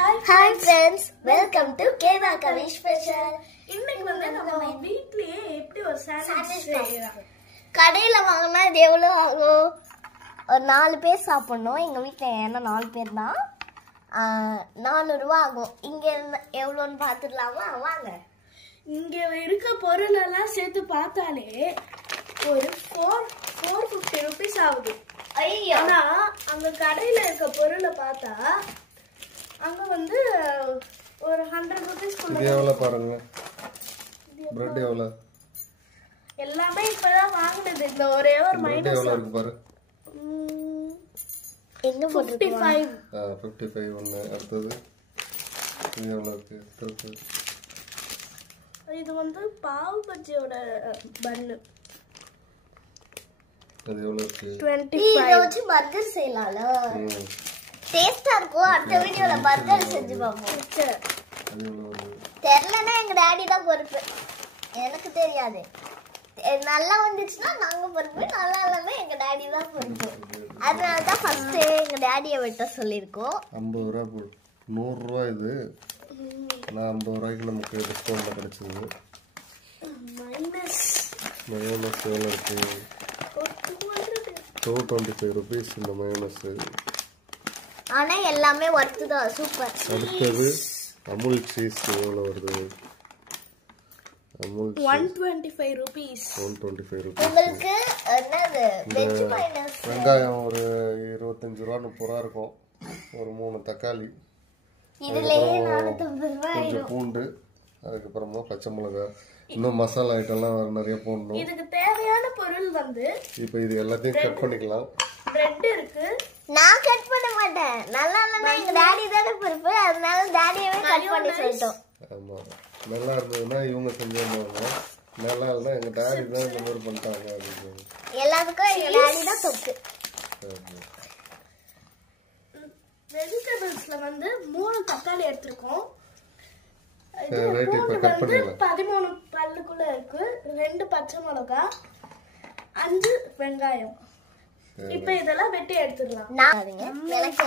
Hi friends, welcome to Keva Kavi Special. இன்னைக்கு வந்து நம்ம வீட்லயே எப்படி ஒரு சாண்ட்விச் செய்யலாம். கடையில வாங்குனா இது எவ்வளவு ஆகும்? ஒரு 4 பேர் சாப்பிடணும். எங்க வீட்ல என்ன 4 பேர் தான். 400 ரூபாய் ஆகும். இங்க எவ்வளவுன்னு பாத்துடலாமா? வாங்க. இங்க இருக்க பொருள் எல்லாம் சேர்த்து பார்த்தாலே ஒரு 450 ரூபீஸ் ஆகுது. ஐயோ, ஆனா அங்க கடையில இருக்க பொருளை பார்த்தா அங்க வந்து ஒரு 100 ரூபீஸ் குள்ள. இது எவ்வளவு பாருங்க. பிரெட் எவ்வளவு? எல்லாமே இப்பதான் வாங்குனது. இந்த ஒரே ஒரு பிரெட் எவ்வளவு இருக்கு பாரு. எங்க போட்டுருக்கீங்க? 55 ஒண்ணு. அடுத்தது இது எவ்வளவு இருக்கு? இது வந்து பாவு பஜ்ஜியோட பன்னு. அது எவ்வளவு இருக்கு? 25. இத வச்சு பர்கர் செய்யலாம்ல. டேஸ்டா இருக்கும். அடுத்த வீடியோல பர்கர் செஞ்சு பாப்போம். அது எவ்வளவு? தெரியலன்னா எங்க டாடி தான் பொறுப்பு. எனக்கு தெரியாது. நல்லா வந்துச்சுன்னா நாங்க பொறுப்பு, நல்லா இல்லைன்னா எங்க டாடி தான் பொறுப்பு. அதனால தான் ஃபர்ஸ்ட் எங்க டாடியை வெட்ட சொல்லியிருக்கோம். 50 ரூபாய் போடு. 100 ரூபாய் இது. நான் 50 ரூபாய்க்கு நமக்கு டிஸ்கவுண்ட்ல கிடைச்சது. மைனஸ் மயோனஸ் எவ்வளவு இருக்கு? 225 ரூபீஸ் இந்த மயோனஸ். ஆனா எல்லாமே ஒர்த்து தான். சூப்பர். அடுத்தது அமுல் சீஸ் எவ்வளவு வருது? அமுல் 125 ரூபீஸ். 125 ரூபீஸ். உங்களுக்கு என்னது வெஜ் மைனஸ்? வெங்காயம் ஒரு 25 ரூபா 30 ரூபா இருக்கும். ஒரு 3 தக்காளி, இதுலயே 450 ரூபாய் கொஞ்சம் ஆயிடும். பூண்டு, அதுக்கப்புறமா பச்சை மிளகாய், இன்னும் மசாலா ஐட்டம்லாம் வேற நிறைய போடணும். இதுக்கு தேவையான பொருள் வந்து இப்போ இது எல்லாத்தையும் கட் பண்ணிக்கலாம். பிரெட் இருக்கு. நான் கட் பண்ண மாட்டேன். நல்லா இல்லைன்னா எங்க டாடி தானே பொறுப்பு. அதனால டாடியவே கட் பண்ணி சொல்லிட்டோம். ஆமா, நல்லா இருந்ததுன்னா இவங்க செஞ்சிருந்தாங்க, நல்லா இல்லைன்னா எங்க டாடி தான் இந்த மாதிரி பண்ணிட்டாங்க அப்படின்னு. எல்லாத்துக்கும் எங்க டாடி தான் தொப்பு. வெஜிடபிள்ஸ்ல வந்து 3 தக்காளி எடுத்துருக்கோம். ரைட், இப்போ கட் பண்ணிடலாம். 13 பல்லுக்குள்ள இருக்கு. 2 பச்சை மிளகாய், 5 வெங்காயம். இப்ப இதெல்லாம் வெட்டி எடுத்துடலாம். எனக்கு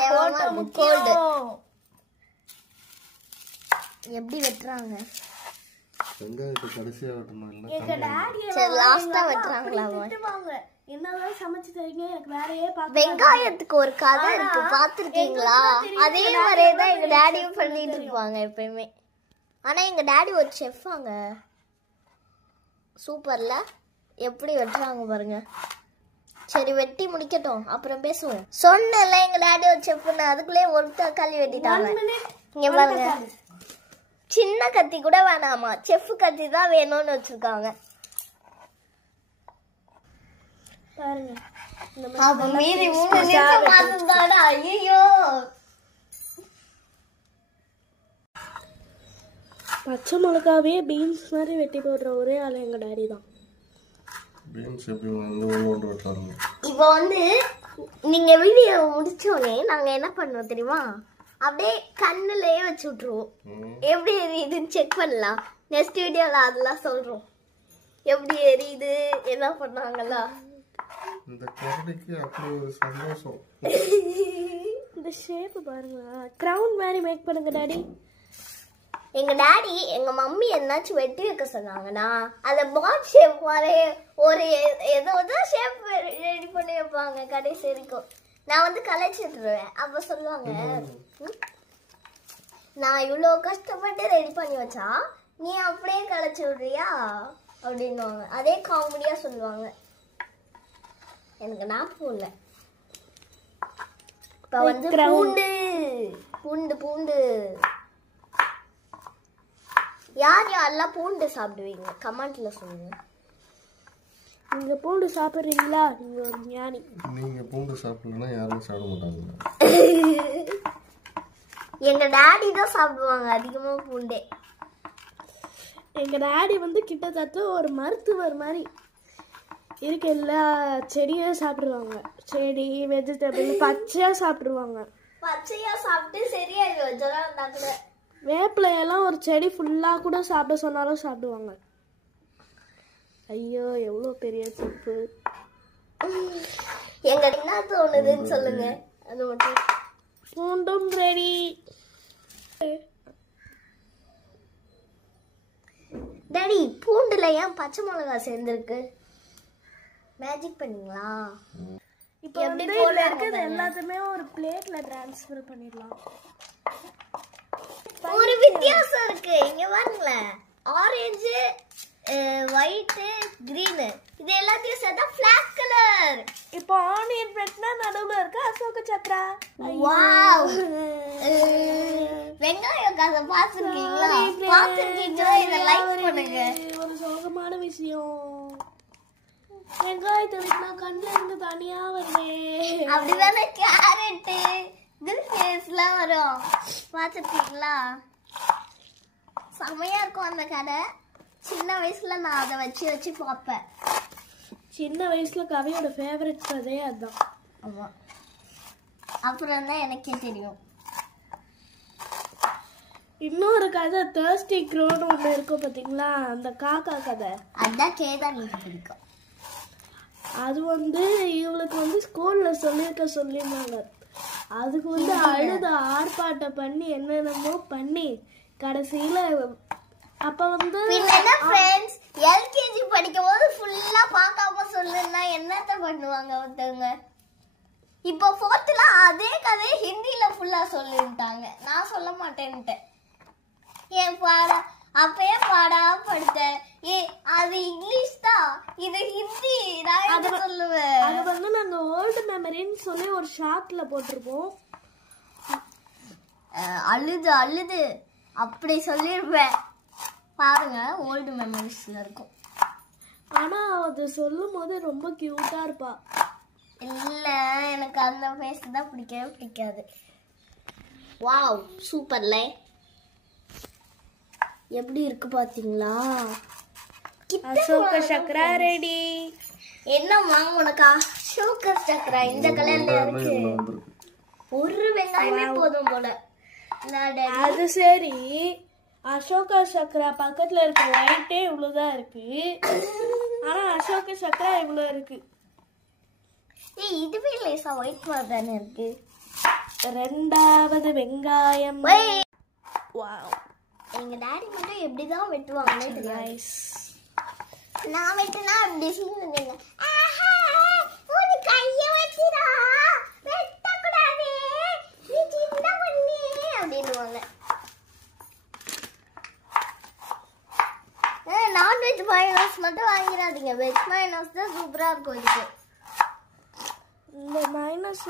கோல்டு. எப்படி வெட்டுறாங்க? வெங்காயத்தை கடைசியா வெட்டணும் இல்லை? எங்க டாடி சரி, லாஸ்டா வெட்டுறாங்களா? திட்டுவாங்க. என்னதான் சமைச்சு தரீங்க, எனக்கு வேலையே பார்க்க. வெங்காயத்துக்கு ஒரு கதை இருக்கு, பாத்துருக்கீங்களா? அதே மாதிரியே தான் எங்க டாடியும் பண்ணிட்டு இருப்பாங்க எப்பயுமே. ஆனா எங்க டாடி ஒரு செஃப்பாங்க. சூப்பர்ல. எப்படி வெட்டுறாங்க பாருங்க. சரி, வெட்டி முடிக்கட்டும், அப்புறம் பேசுவோம். சொன்னல எங்க டாடி ஒரு செஃப்னு. அதுக்குள்ளே ஒரு தக்காளி வெட்டிட்டாங்க. இங்க பாருங்க, சின்ன கத்தி கூட வேணாமா, செஃப் கத்தி தான் வேணும்னு வச்சிருக்காங்க. பாருங்க. அப்ப மீதி 3 நிமிஷம் மாத்துதாடா. ஐயோ, பச்சை மிளகாவே பீன்ஸ் மாதிரி வெட்டி போடுற ஒரே ஆள் எங்க டாடி தான். பீன்ஸ் எப்படி ஒன்று வெட்டாருங்க. இப்போ வந்து நீங்க வீடியோ முடிச்சோடனே நாங்க என்ன பண்ணுவோம் தெரியுமா? அப்படியே கண்ணுலயே வச்சு விட்டுருவோம். எப்படி எரியுதுன்னு செக் பண்ணலாம். நெக்ஸ்ட் வீடியோல அதெல்லாம் சொல்றோம். எப்படி எரியுது, என்ன பண்ணாங்களா. இந்த கரடிக்கு அப்படி ஒரு சந்தோஷம். இந்த ஷேப் பாருங்க, கிரவுன் மாதிரி மேக் பண்ணுங்க டாடி. எங்க டாடி எங்க மம்மி என்னாச்சும் வெட்டி வைக்க சொன்னாங்கன்னா அந்த பாட் ஷேப் மாதிரி ஒரு ஏதோ ஷேப் ரெடி பண்ணி வைப்பாங்க கடைசி வரைக்கும். நான் வந்து கலைச்சிட்டுருவேன். அப்ப சொல்லுவாங்க, நான் இவ்வளோ கஷ்டப்பட்டு ரெடி பண்ணி வச்சா நீ அப்படியே கலைச்சி விடுறியா அப்படின்னுவாங்க. அதே காமெடியா சொல்லுவாங்க. எனக்கு ஞாபகம் இல்லை. இப்ப வந்து பூண்டு பூண்டு பூண்டு யார் யாரெல்லாம் பூண்டு சாப்பிடுவீங்க கமெண்ட்ல சொல்லுங்க. நீங்க பூண்டு சாப்பிடுறீங்களா? நீங்க ஒரு ஞானி. நீங்க பூண்டு சாப்பிடலன்னா யாரும் சாப்பிட மாட்டாங்க. எங்க டாடி தான் சாப்பிடுவாங்க அதிகமா பூண்டே. எங்க டாடி வந்து கிட்டத்தட்ட ஒரு மருத்துவர் மாதிரி இருக்க. எல்லா செடியும் சாப்பிடுவாங்க. செடி, வெஜிடபிள் பச்சையா சாப்பிடுவாங்க. பச்சையா சாப்பிட்டு சரியாயிடும் ஜுரம் வந்தா கூட. வேப்பிலையெல்லாம் ஒரு செடி ஃபுல்லா கூட சாப்பிட சொன்னாலும் சாப்பிடுவாங்க. ஐயோ, எவ்வளவு பெரிய செப்பு. எங்க என்ன தோணுதுன்னு சொல்லுங்க. அது மட்டும் பூண்டும் ரெடி. டாடி பூண்டுல ஏன் பச்சை மிளகாய் சேர்ந்துருக்கு? மேஜிக் பண்ணீங்களா? இப்போ எப்படி போல இருக்குது எல்லாத்தையுமே ஒரு பிளேட்ல ட்ரான்ஸ்ஃபர் பண்ணிடலாம். ஒரு வித்தியாசம் இருக்கு, இங்க பாருங்களேன். ஆரஞ்சு, ஒயிட், கிரீன், இது எல்லாத்தையும் சேர்த்தா பிளாக் கலர். இப்போ ஆனியன் பிரெட்னா நடுவுல இருக்கு அசோக சக்கரா. வாவ்! வெங்காயம் கதை பாத்துருக்கீங்களா? பாத்துருக்கீங்களா? இத லைக் பண்ணுங்க. ஒரு சோகமான விஷயம், வெங்காயத்தை விட்டா கண்ணுல இருந்து தனியா வருது. அப்படிதானே கேரட் எல்லாம் வரும், பாத்துருக்கீங்களா? செமையா இருக்கும் அந்த கடை. சின்ன வயசுல நான் அதை வச்சு வச்சு பார்ப்பேன். சின்ன வயசுல கவியோட ஃபேவரட் கதையே அதுதான். ஆமா, அப்புறம் தான் எனக்கே தெரியும். இன்னொரு கதை தர்ஸ்டி க்ரோன்னு ஒன்று இருக்கும் பார்த்தீங்களா, அந்த காக்கா கதை. அதான் கேதான் எனக்கு பிடிக்கும். அது வந்து இவளுக்கு ஸ்கூல்ல சொல்லியிருந்தாங்க. அதுக்கு அழுத ஆர்ப்பாட்டம் பண்ணி என்னென்னமோ பண்ணி கடைசியில அப்ப என்ன ஃப்ரெண்ட்ஸ், எல்கேஜி படிக்கும் போது ஃபுல்லா பார்க்காம சொல்லுன்னா என்னத்த பண்ணுவாங்க ஒருத்தவங்க? இப்போ 4th அதே கதையை ஹிந்தில ஃபுல்லா சொல்லிட்டாங்க. நான் சொல்ல மாட்டேன்ட்டேன். ஏன் பாடா அப்பயே பாடா படுத்தேன். அது இங்கிலீஷ் தான், இது ஹிந்தி. நான் என்ன சொல்லுவேன்? அது நாங்க ஓல்டு மெமரின்னு சொல்லி ஒரு ஷார்ட்ல போட்டிருப்போம். அழுது அழுது அப்படி சொல்லிருப்பேன் பாருங்க, ஓல்டு மெமரிஸ்ல இருக்கும். ஆனா அது சொல்லும் போது ரொம்ப கியூட்டா இருப்பா. இல்ல, எனக்கு அந்த ஃபேஸ் தான் பிடிக்கவே பிடிக்காது. வாவ், சூப்பர்ல. எப்படி இருக்கு பாத்தீங்களா? அசோக சக்கரா ரெடி. என்ன வாங்க உனக்கா? அசோக சக்கரா இந்த கலர்ல இருக்கு. ஒரு வெங்காயமே போதும் போல. அது சரி, அசோகா சக்கரா பக்கத்துல இருக்க ஒயிட்டே இவ்வளவுதான் இருக்கு. ஆனா அசோக சக்கரா இவ்வளவு இருக்கு. இதுவே லேசா ஒயிட் மாதிரி தானே இருக்கு. ரெண்டாவது வெங்காயம். வாவ், எங்க டாடி மட்டும் எப்படிதான் வெட்டுவாங்கன்னே தெரியாது. நான் வெட்டினா அப்படி சொல்லுங்க, ஒரு கைய வச்சிரா வெட்டக்கூடாது, நீ சின்ன பண்ணி அப்படின்னுவாங்க. நான்வெஜ் மயோனைஸ் மட்டும் வாங்கிடாதீங்க, வெஜ் மயோனைஸ் தான் சூப்பரா இருக்கும். இதுக்கு இந்த மைனஸ்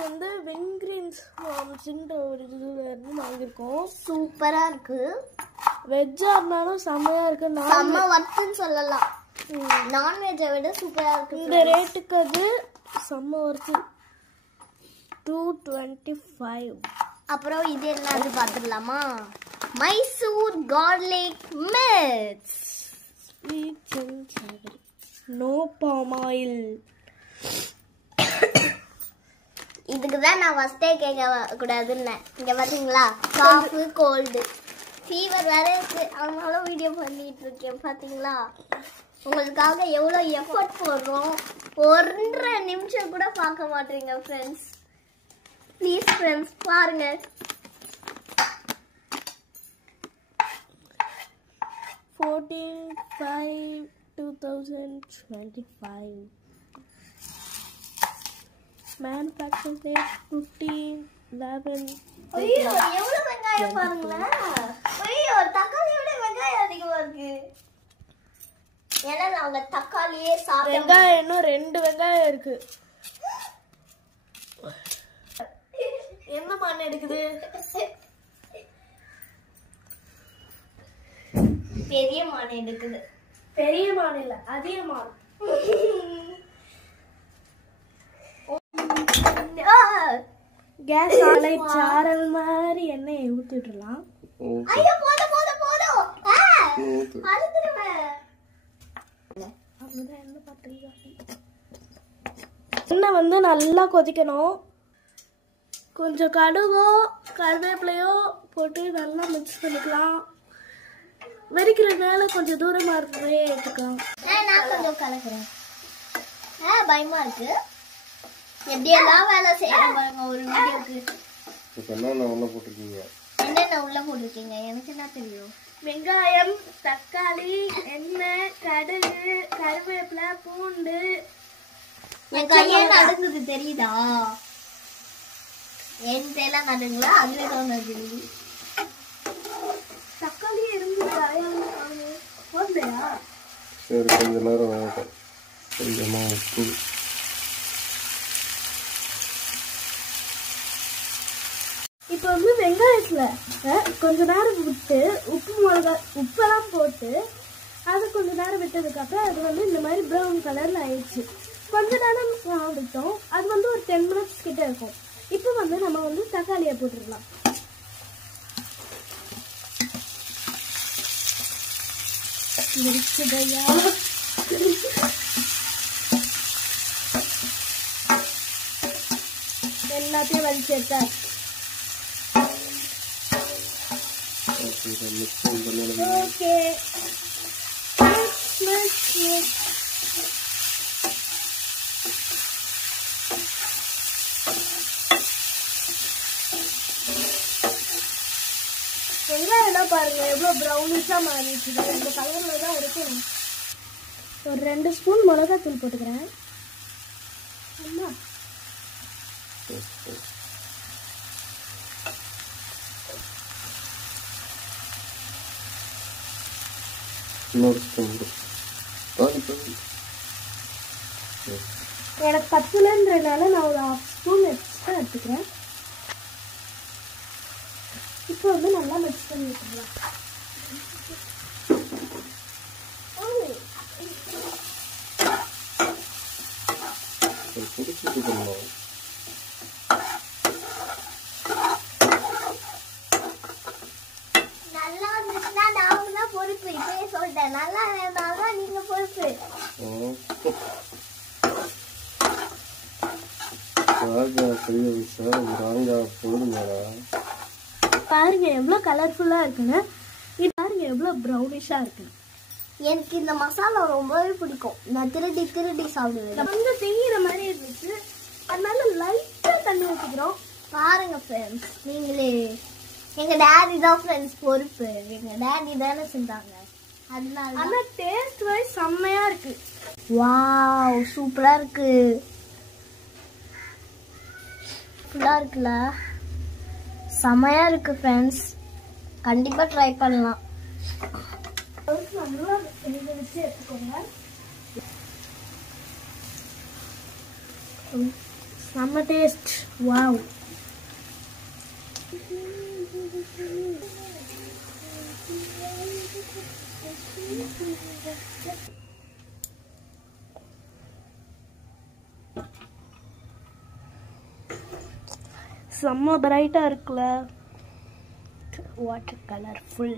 விங்கிரீன்ஸ் ஃபார்ம்ஸ்ன்ற ஒரு இதுல இருந்து வாங்கியிருக்கோம். சூப்பரா இருக்கு. வெஜ்ஜா இருந்தாலும் செம்மையா இருக்கு. செம்ம வர்த்துன்னு சொல்லலாம். நான்வெஜ்ஜை விட சூப்பரா இருக்கு. இந்த ரேட்டுக்கு அது செம்ம வர்த்து. 225. அப்புறம் இது என்னது பார்த்துடலாமா? Mysore garlic mirch. Sweet and savoury, no palm oil. இதுக்கு தான் நான் ஃபர்ஸ்டே கேட்க கூடாதுன்னு. இங்க பாத்தீங்களா, காஃப் கோல்டு ஃபீவர் வேற இருக்கு, அதனால வீடியோ பண்ணிட்டு இருக்கேன். பாத்தீங்களா, உங்களுக்காக எவ்வளவு எஃபர்ட் போடுறோம். 1.5 நிமிஷம் கூட பார்க்க மாட்டீங்க ஃப்ரெண்ட்ஸ். ப்ளீஸ் ஃப்ரெண்ட்ஸ் பாருங்க. $14,500 manufacturing date 15/11. ஐயோ, எவ்வளவு வெங்காயம் பாருங்களேன். ஐயோ, தக்காளியோட வெங்காயம் அதிகமா இருக்கு. ஏன்னா நாங்க தக்காளியே சாப்பிட வெங்காயம் இன்னும் 2 வெங்காயம் இருக்கு. என்ன மண் எடுக்குது? பெரிய மான் எடுக்குது. பெரிய மான் இல்ல, அதிக மான். கேஸ் ஆலை சாரல் மாதிரி எண்ணெயை ஊத்திடலாம். ஐயோ, போதும் போதும் போதும். அழுதுருவேன். எண்ணெய் நல்லா கொதிக்கணும். கொஞ்சம் கடுகோ கருவேப்பிலையோ போட்டு நல்லா மிக்ஸ் பண்ணிக்கலாம். வெடிக்கிறதுனால கொஞ்சம் தூரமா இருக்கவே எடுத்துக்கலாம். நான் கொஞ்சம் கலக்குறேன். பயமா இருக்கு. எப்படியெல்லாம் வேலை செய்யறேன் பாருங்க ஒரு வீடியோக்கு. இப்போ என்ன உள்ள போட்டுருக்கீங்க? என்னென்ன உள்ள போட்டிருக்கீங்க? எனக்கு என்ன தெரியும்? வெங்காயம், தக்காளி, எண்ணெய், கடுகு, கருவேப்பிலை, பூண்டு. என் கையே நடுங்குது தெரியுதா? என் கையெல்லாம் நடுங்களா? அதுவே தான் நடுங்குது. தக்காளி இருந்து போதையா? சரி, கொஞ்ச நேரம் ஆகும். கொஞ்சமா உப்பு. இப்போ வந்து வெங்காயத்தில் கொஞ்ச நேரம் விட்டு உப்பெல்லாம் போட்டு அது கொஞ்ச நேரம் விட்டதுக்கப்புறம் அது வந்து இந்த மாதிரி ப்ரௌன் கலரில் ஆயிடுச்சு. கொஞ்ச நேரம் விட்டோம், அது வந்து ஒரு 10 மினிட்ஸ் கிட்ட இருக்கும். இப்போ வந்து நம்ம வந்து தக்காளியை போட்டுடலாம். எல்லாத்தையும் வலிச்சு எடுத்தா ஓகே. வெங்காயம் பாருங்க எவ்வளோ ப்ரௌனிஷா மாறிடுச்சு. இந்த கலர்ல தான் இருக்கும். ஒரு 2 ஸ்பூன் மிளகாத்தூள் போட்டுக்கிறேன். அம்மா எனக்கு 10லன்றனால நான் ஒரு 1/2 ஸ்பூன் எக்ஸ்ட்ரா எடுத்துக்கிறேன். இப்போ வந்து நல்லா மிக்ஸ் பண்ணி விட்டுக்கலாம். நல்லா இருந்துச்சுன்னா நான் தான் பொறுப்பு. இப்பயே சொல்லிட்டேன், நல்லா இருந்தாதான் நீங்க பொறுப்பு. பாருங்க எவ்வளோ கலர்ஃபுல்லா இருக்குன்னு. இது பாருங்க எவ்வளோ ப்ரௌனிஷா இருக்கு. எனக்கு இந்த மசாலா ரொம்பவே பிடிக்கும். நான் திருடி திருடி சாப்பிடுவேன். கொஞ்சம் தெரியிற மாதிரி இருந்துச்சு, அதனால லைட்டா தண்ணி ஊற்றிக்கிறோம். பாருங்க ஃப்ரெண்ட்ஸ், நீங்களே எங்க டாடி தான் ஃப்ரெண்ட்ஸ் பொறுப்பு. எங்க டாடி தானே செஞ்சாங்க, அதனால. ஆனா டேஸ்ட் வைஸ் செம்மையா இருக்கு. வாவ், சூப்பரா இருக்கு. ஃபுல்லா இருக்குல்ல, செம்மையா இருக்கு ஃப்ரெண்ட்ஸ். கண்டிப்பா ட்ரை பண்ணலாம். நல்லா இதை வச்சு எடுத்துக்கோங்க. செம்ம டேஸ்ட். வாவ். செம்ம பிரைட்டா இருக்குல்ல, வாட்டர் கலர்ஃபுல்.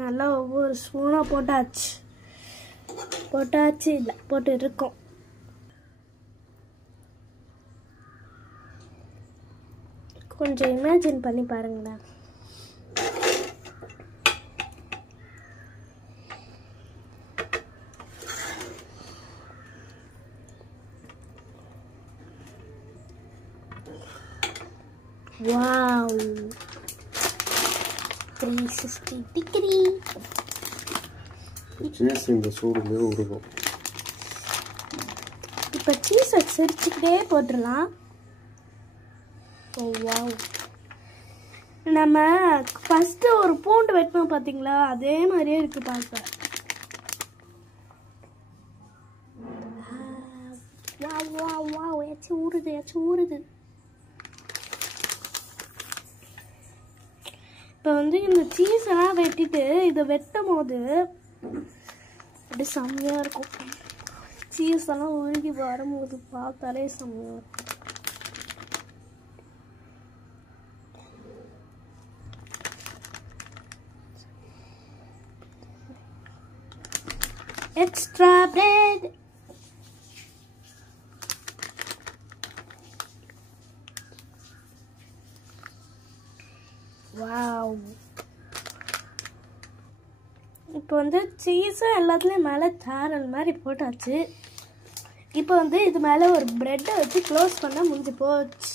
நல்லா ஒவ்வொரு ஸ்பூனா போட்டாச்சு இல்லை போட்டு இருக்கோம். கொஞ்சம் இமேஜின் பண்ணி பாருங்களேன். Wow, 360 degree. சீஸ் இந்த சூடுலேயே உருகும். இப்போ சீஸை சிரிச்சுக்கிட்டே போட்டுடலாம். ஓ வாவ். நம்ம ஃபஸ்ட்டு ஒரு பூண்டு வெட்டணும் பார்த்தீங்களா, அதே மாதிரியே இருக்கு பார்க்க. வாவ் வாவ் வாவ், ஏச்சும் ஊறுது. இப்போ வந்து இந்த சீஸ் எல்லாம் வெட்டிட்டு இதை வெட்டும் போது அப்படி செம்மையாக இருக்கும். சீஸ் எல்லாம் உருகி வரும்போது பார்த்தாலே செம்மையாக இருக்கும். Extra bread. வாவ். இப்போ வந்து சீஸும் எல்லாத்துலேயும் மேலே சாரல் மாதிரி போட்டாச்சு. இப்போ வந்து இது மேலே ஒரு ப்ரெட்டை வச்சு க்ளோஸ் பண்ணால் முடிஞ்சு போச்சு.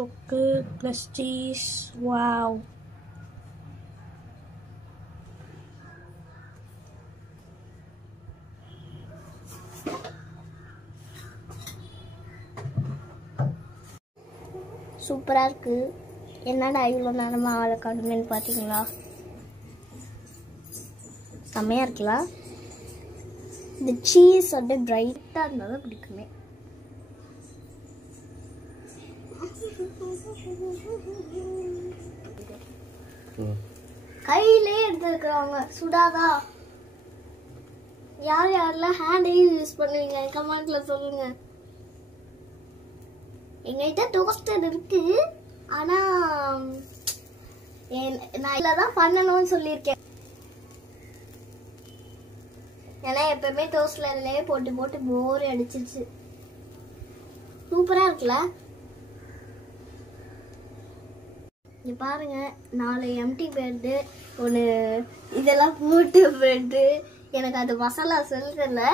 தொக்கு ப்ளஸ் சீஸ். வாவ். சூப்பராக இருக்குது. என்னடா இவ்வளோ நேரமாக ஆளை காணுமேன்னு பார்த்தீங்களா? செம்மையாக இருக்கலாம். இந்த சீஸ் அப்படியே பிரைட்டாக இருந்தால் தான் பிடிக்குமே. கையிலே எடுத்துருக்குறாங்க. சுடாதா? யார் யாரெல்லாம் ஹேண்டையும் யூஸ் பண்ணுவீங்க கமெண்ட்ல சொல்லுங்க. எங்ககிட்ட டோஸ்டர் இருக்கு, ஆனா நான் இதில் தான் பண்ணணும்னு சொல்லியிருக்கேன். ஏன்னா எப்பவுமே டோஸ்டர்லேயே போட்டு போட்டு போர் அடிச்சிருச்சு. சூப்பரா இருக்குல்ல? இங்க பாருங்க, 4 எம்டி பிரெட்டு, ஒன்று இதெல்லாம் போட்டு பிரெட்டு. எனக்கு அது மசாலா சொல்லுதில்ல,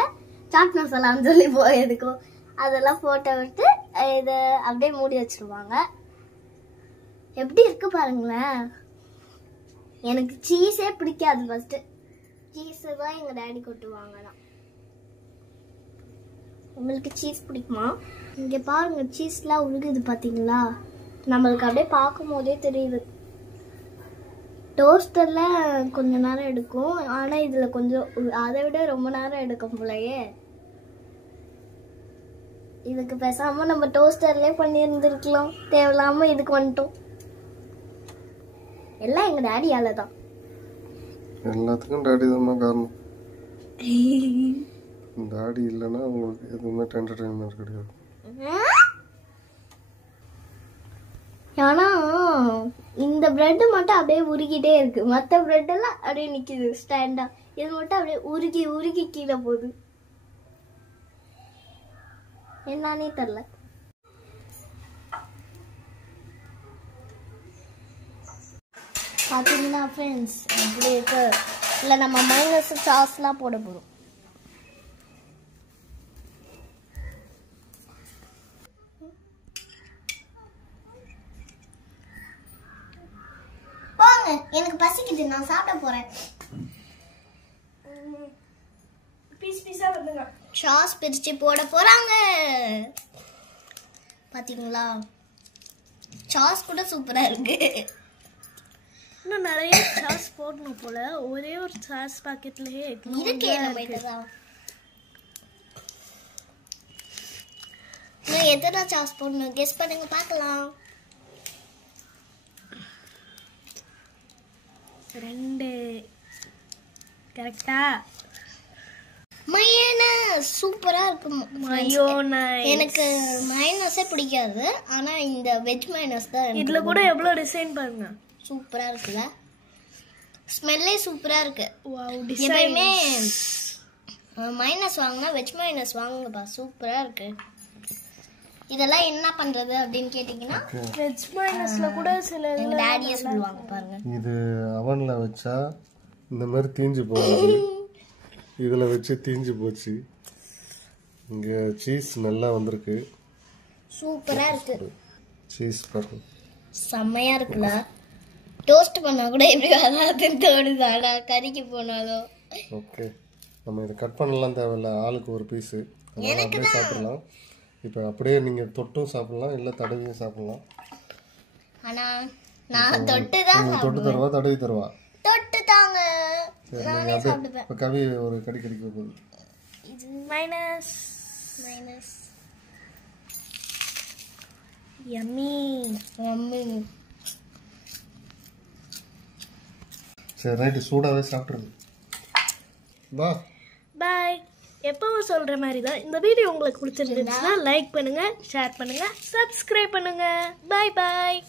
சாட் மசாலான்னு சொல்லி போயிருக்கும். அதெல்லாம் போட்ட விட்டு இதை அப்படியே மூடி வச்சிருவாங்க. எப்படி இருக்கு பாருங்களேன். எனக்கு சீஸே பிடிக்காது. ஃபர்ஸ்ட் சீஸ் தான் எங்க டேடி கொட்டுவாங்கலாம். உங்களுக்கு சீஸ் பிடிக்குமா? இங்க பாருங்க, சீஸ்லாம் உருகுது பாத்தீங்களா? நம்மளுக்கு அப்படியே பார்க்கும் போதே தெரியுது. டோஸ்டர்ல கொஞ்ச நேரம் எடுக்கும், ஆனா இதுல கொஞ்சம் அதை விட ரொம்ப நேரம் எடுக்கும் போலயே. இதுக்கு பேசாம நம்ம டோஸ்டர்லயே பண்ணி இருந்திருக்கலாம். தேவையில்லாம இதுக்கு வந்துட்டோம். எல்லாம் எங்க டேடியால தான். எல்லாத்துக்கும் டாடி தான் காரணம். டாடி இல்லைன்னா உங்களுக்கு எதுவுமே என்டர்டைன்மெண்ட் கிடையாது. ஆனா இந்த பிரெட் மட்டும் அப்படியே உருகிட்டே இருக்கு. மற்ற பிரெட் எல்லாம் அப்படியே நிக்குது ஸ்டாண்டா. இது மட்டும் அப்படியே உருகி உருகி கீழே போகுது. என்னன்னே தெரியல. பாத்தீங்கன்னா ஃப்ரெண்ட்ஸ் அப்படி இருக்கு. இல்ல நம்ம மைனஸ் சாஸ்லாம் போட போறோம். போங்க, எனக்கு பசிக்குது, நான் சாப்பிட போறேன். பீஸ் பீஸா வந்துங்க. சாஸ் பிரிச்சு போட போறாங்க. பாத்தீங்களா? சாஸ் கூட சூப்பரா இருக்கு. இன்னும் நிறைய சாஸ் போடணும் போல. ஒரே ஒரு சாஸ் பாக்கெட்லயே இருக்கே நம்ம கிட்டதான். இன்னும் எத்தனை சாஸ் போடணும் கெஸ் பண்ணுங்க பார்க்கலாம். 2 கரெக்டா? மயோனைஸ் சூப்பரா இருக்கு. மயோனைஸ் எனக்கு மயோனைஸே பிடிக்காது, ஆனா இந்த வெஜ் மயோனைஸ் தான். இதுல கூட எவ்வளவு டிசைன் பாருங்க. சூப்பரா இருக்குல்ல? ஸ்மெல்லே சூப்பரா இருக்கு. வாவ். எப்பயுமே மைனஸ் வாங்கினா வெஜ் மைனஸ் வாங்குங்கப்பா, சூப்பரா இருக்கு. இதெல்லாம் என்ன பண்றது அப்படின்னு கேட்டீங்கன்னா வெஜ் மைனஸ்ல கூட சில எங்க டாடியே சொல்லுவாங்க பாருங்க. இது அவன்ல வச்சா இந்த மாதிரி தீஞ்சு போகுது, இதுல வச்சு தீஞ்சு போச்சு. இங்க சீஸ் நல்லா வந்திருக்கு. சூப்பரா இருக்கு. சீஸ் பாருங்க, செம்மையா இருக்குல்ல? டோஸ்ட் பண்ணா கூட எப்படி வராதுன்னு தோணுது. ஆனா கறிக்கு போனாலும் ஓகே. நம்ம இதை கட் பண்ணலாம் தேவையில்ல, ஆளுக்கு ஒரு பீஸு அப்படியே சாப்பிடலாம். இப்போ அப்படியே நீங்கள் தொட்டும் சாப்பிடலாம், இல்லை தடவியும் சாப்பிடலாம். ஆனா நான் தொட்டு தான் தொட்டு தருவா தடவி தருவா? தொட்டு தாங்க. சரி, நீங்கள் அப்படியே இப்போ கவி ஒரு கடி கடிக்க போகுது. இது மைனஸ் மைனஸ் யம்மி மம்மி. சரி ரைட்டு, சூடாகவே சாப்பிட்ருங்க. பா பாய். எப்பவும் சொல்ற மாதிரி தான் இந்த வீடியோ உங்களுக்கு பிடிச்சிருந்துச்சுன்னா லைக் பண்ணுங்க, ஷேர் பண்ணுங்க, சப்ஸ்கிரைப் பண்ணுங்க. பாய் பாய்.